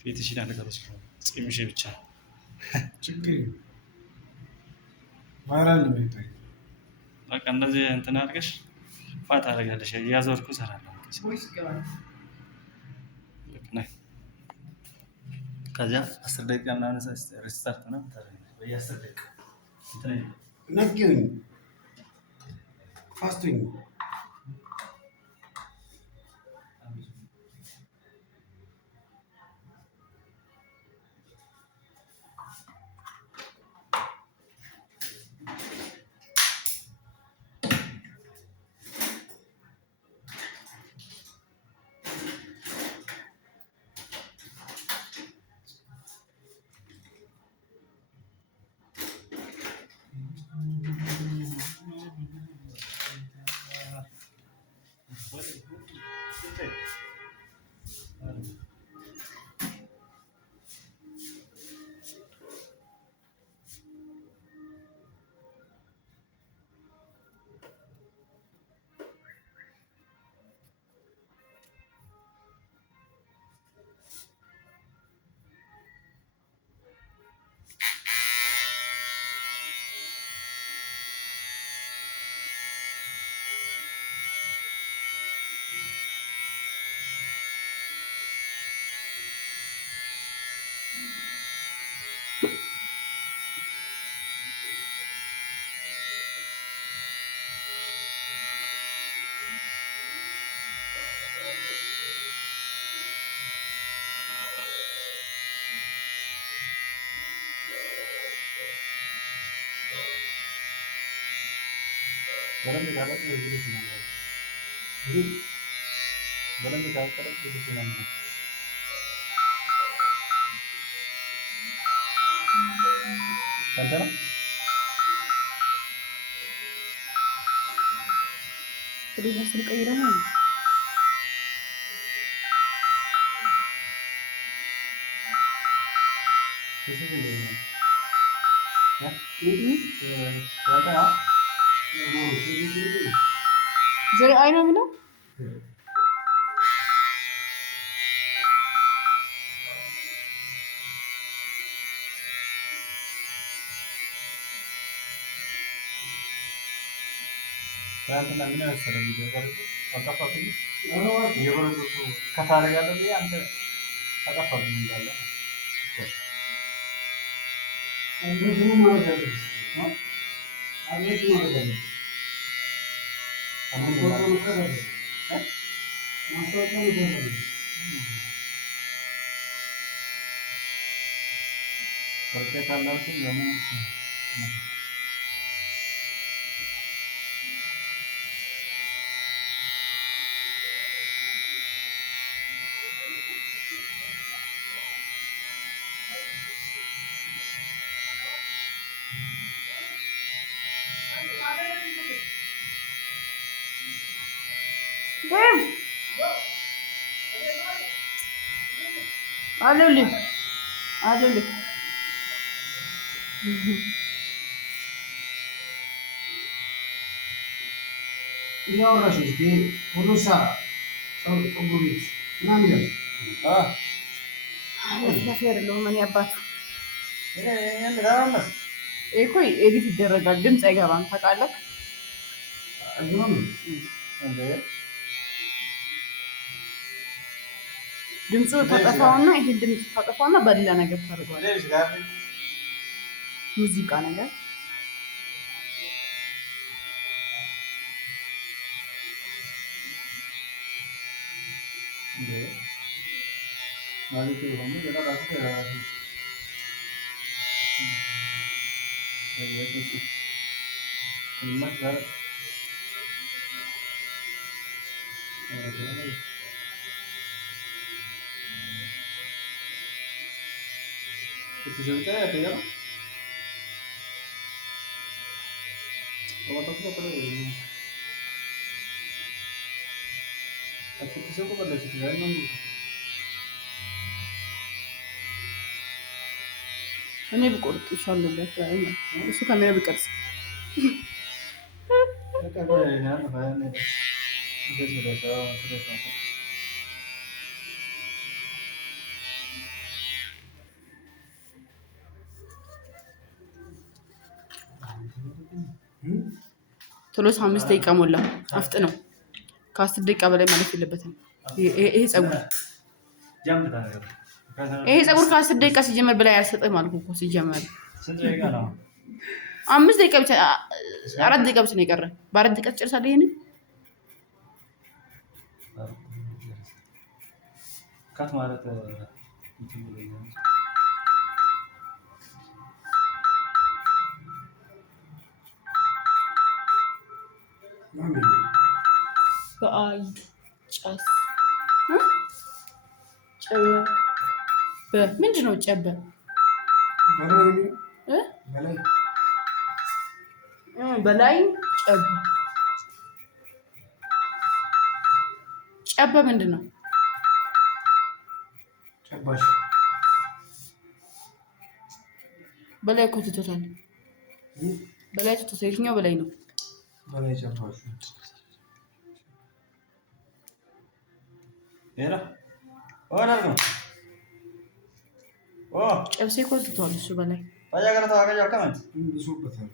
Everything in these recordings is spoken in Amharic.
ፊትሽን አልቀረጽ ጺምሽ ብቻ ችግር ቫይራል ነው የሚታይ። በቃ እንደዚህ እንትን አድርገሽ ፋታ አደርጋለሽ እያዞርኩ እሰራለሁ። ከዚያ 10 ደቂቃ ምናምን ሪስታርት ነው በየ10 ደቂቃ ነጊውኝ ፋስቱኝ Dalam kita ada di sini. Jadi dalam kita ada di sini. Tanda? Tadi masih keirangan. Sesuatu ini. Ya? Berapa ya? Jadi ayah mana? Saya tentang ini sering video kalau apa ini? Iya kalau itu kata ada dia anda ada apa ini ada? Anda cuma mau jadi, Anda cuma mau jadi. Anda cuma mau jadi. Masuk cuma mau jadi. Kerja kalau tu lama. Aluli. Ini orang sih, perusahaan, pembudidaya, namanya. ለፍላፊ አይደለሁም እኔ አባት Ini dalam mas. እኮ ኤዲት ይደረጋል። ድምፅ አይገባም ታውቃለህ። ድምፁ ታጠፋውና ይሄን ድምፅ ታጠፋውና በሌላ ነገር ታደርገዋለህ። ሙዚቃ ነገር Mari kita bangun kita lakukan ya. Ya itu sih. Lima sekarang. Itu cerita ya dia. Kalau tak kita perlu ini. Aku bisa kok pada sekarang. እኔ ብቆርጥ ይሻላል ለፍራይ እሱ ካሜራ ቢቀርጽ ቶሎ 5 ደቂቃ ሞላ። አፍጥ ነው። ከ10 ደቂቃ በላይ ማለት የለበትም። ይሄ ፀጉር ከ10 ደቂቃ ሲጀመር በላይ አያሰጥም አልኩ እኮ ሲጀመር። 5 ደቂቃ ብቻ 4 ደቂቃ ብቻ ነው የቀረ። በ4 ደቂቃ ትጨርሳለህ ይሄንን ካት ማለት በአይ ጫስ ጨበ ምንድን ነው ጨበ? በላይ ጨበ ጨበ ምንድን ነው? በላይ እኮ ትቶታል። በላይ ትቶታል። የትኛው በላይ ነው? በላይ ጨባሽ ኤራ ኦላ ነው ጨብሴ እኮ ትቶታል። እሱ በላይ ባጃገራ ተዋጋጅ አከመት ይሱበታል።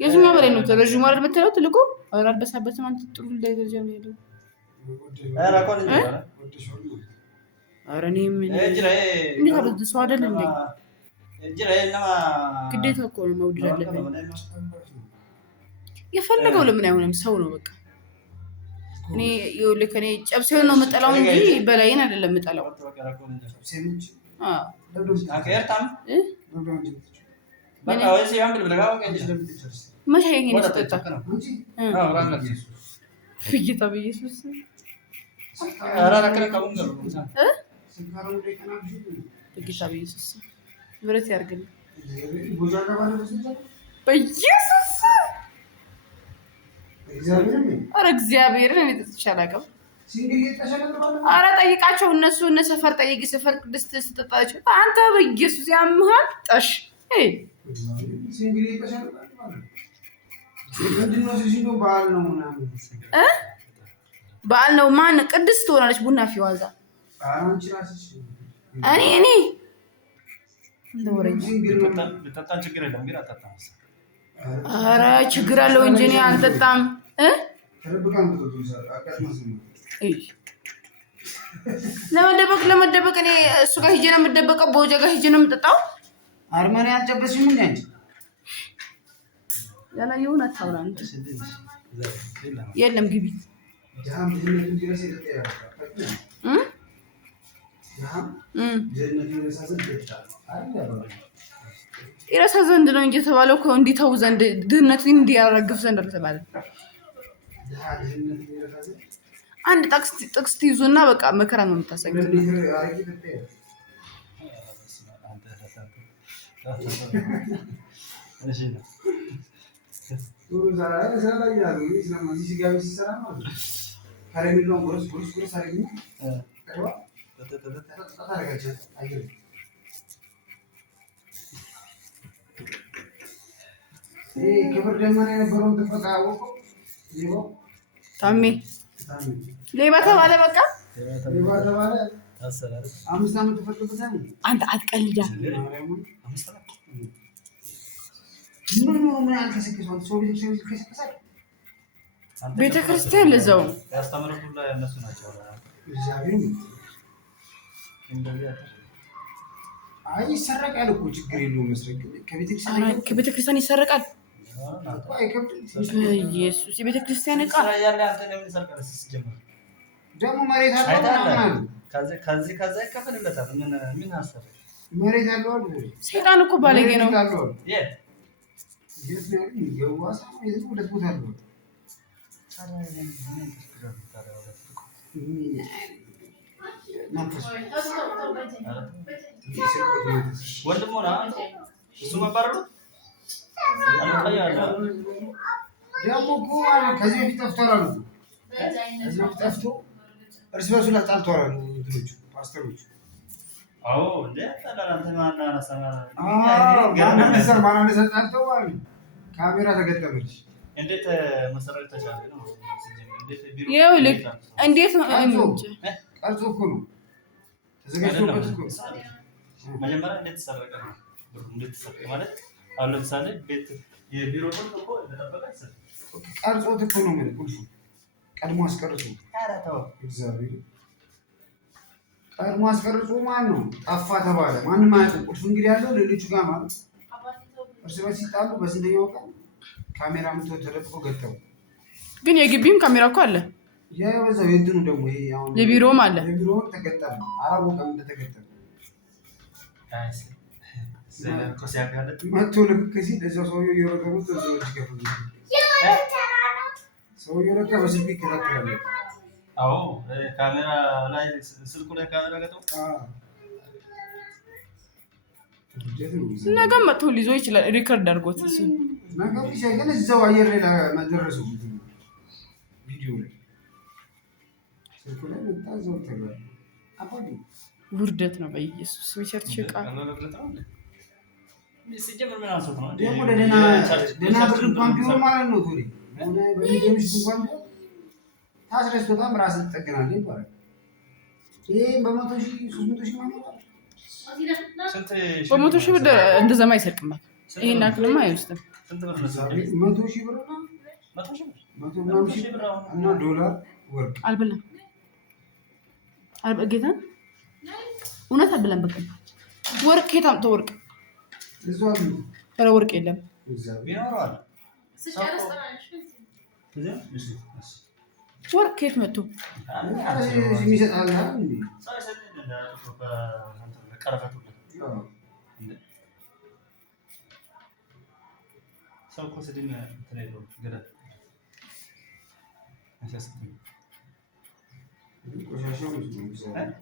የትኛው በላይ ነው? ረዥሙ አይደል የምትለው? ትልቁ አልበሳበትም። አንተ ጥሩ ላይ ደረጃ ነው ያለው። ኤራ ኮን እንጂ ኧረ እኔ ምን እንዴት አሉት? ሰው አይደል እንዴ? ግዴታ እኮ ነው መውደድ አለብኝ። የፈለገው ለምን አይሆንም? ሰው ነው በቃ። እኔ ይኸውልህ ከእኔ ጨብሴውን ነው የምጠላው እንጂ በላይን አይደለም የምጠላው። መቼ አየኸኝ እኔ ስጠጣ? ጌታ በኢየሱስ ጌታ በኢየሱስ ምሕረት ያድርግልኝ። በኢየሱስ ኧረ እግዚአብሔርን እኔ ጠጥቼ አላውቅም። ኧረ ጠይቃቸው እነሱ እነ ሰፈር ጠይቂ ሰፈር ቅድስት ስትጠጣቸው አንተ በኢየሱስ ያምሃል ጠሽ በዓል ነው። ማን ቅድስት ትሆናለች? ቡና ፊዋዛ እኔ ኧረ ችግር አለው እንጂ እኔ አልጠጣም። ለመደበቅ እኔ እሱ ጋር ሂጄ ነው የምደበቀው። በወጀ ጋር ሂጄ ነው የምጠጣው። አርመን ያልጨበስሽ ምን ያንቺ ያላየውን አታውራ እንጂ የለም ግቢ ይረሳ ዘንድ ነው እንጂ የተባለው እኮ እንዲተው ዘንድ ድህነቱን እንዲያረግፍ ዘንድ አልተባለ። አንድ ጥቅስ ትይዙና በቃ መከራ ነው የምታሰግዱት። ክብር ደመና የነበረውን ጥበቃ አወቀው። ታሜ ሌባ ተባለ። በቃ ሌባ ተባለ። 5 ዓመት ተፈርዶበታል። አንተ አትቀልዳ። ምን አልከሰከሰው? ሰው ይከሰከሳል። ቤተክርስቲያን ለዛው ያስተምሩት ሁሉ ያነሱ ናቸው። አይ ይሰረቃል እኮ ችግር የለውም። መስረቅ ከቤተክርስቲያን ይሰረቃል። ኢየሱስ የቤተክርስቲያን ዕቃ ደግሞ መሬት አለው። ከዚህ ይከፈልበታል። ምን አሰረ? መሬት አለው። ሰይጣን እኮ ባለጌ ነው። ሁለት ቦታ አለው። ወንድሙ እሱ መባረሩ ደግሞ እኮ ከዚህ በፊት ጠፍተዋል። ከዚህ በፊት ጠፍቶ እርስ በርሱ ተጣልተዋል እንትኖቹ ፓስተሮቹ። አዎ እንደ ማናነሳ ተጣልተው ካሜራ ተገጠመች። እንዴት መሰረት ተቻለ ነው? ይኸውልህ እንዴት ቀርጾ እኮ ነው ተዘጋጅቶበት እኮ። መጀመሪያ እንዴት ተሰረቀ ነው? እንዴት ተሰረቀ ማለት አሁን ለምሳሌ ቤት የቢሮ ቁልፍ እኮ ለጠበቃ ይሰጣል ቀርጾት እኮ ነው የምልህ። ቁልፉ ቀድሞ አስቀርጾ ኧረ ተው እግዚአብሔር ቀድሞ አስቀርጾ ማን ነው ጠፋ ተባለ። ማንም አያውቅም። ቁልፍ እንግዲህ ያለው ሌሎቹ ጋር ማለት እርስ በርስ ሲጣሉ በስንተኛው ቀን ካሜራ ምቶ ተደብቆ ገጠሙ። ግን የግቢም ካሜራ እኮ አለ። ያ በዛው የእንትኑ ደግሞ ይሄ አሁን የቢሮውም አለ። የቢሮውም ተገጠመ። አላወቀም እንደተገጠመ መቶ ልክ ሲል እዛው ሰውዬው እየሮጠ መቶ እዛው እጅ ገፈሉ። ሰውዬው ለካ በስልክ ይከታተላል። አዎ ካሜራ ላይ ስልኩ ላይ ካሜራ ገጠው ነገም መጥቶ ሊይዞ ይችላል። ሪከርድ አድርጎት እሱ ነገም ግን እዛው አየር ላይ ለመድረሱ ቪዲዮ ላይ ስልኩ ላይ መጣ እዛው ተገኘ። አባዲ ውርደት ነው በኢየሱስ ሪሰርች ዕቃ ደግሞ ደህና ብር እንኳን ቢሆን ማለት ነው ቶሪ በሚገምሽ እንኳን ቢሆን ታስረስ በጣም ራስን ትጠግናለህ ይባላል። ይሄ በመቶ ሺህ 300 ሺህ ማለት በመቶ ሺህ ብር እንደዛማ አይሰርቅም። ይሄን አክልማ አይወስድም። 100 ሺህ ብር እና ዶላር ወርቅ አልበላም። ጌታን እውነት አልበላም። በቃ ወርቅ ኬት አምጥተው ወርቅ እዛው ኧረ ወርቅ የለም። ወርቅ ኬት መጥቶ የሚሰጣል ሰው እኮ ስድን እንትን የለውም ገደል ቆሻሻ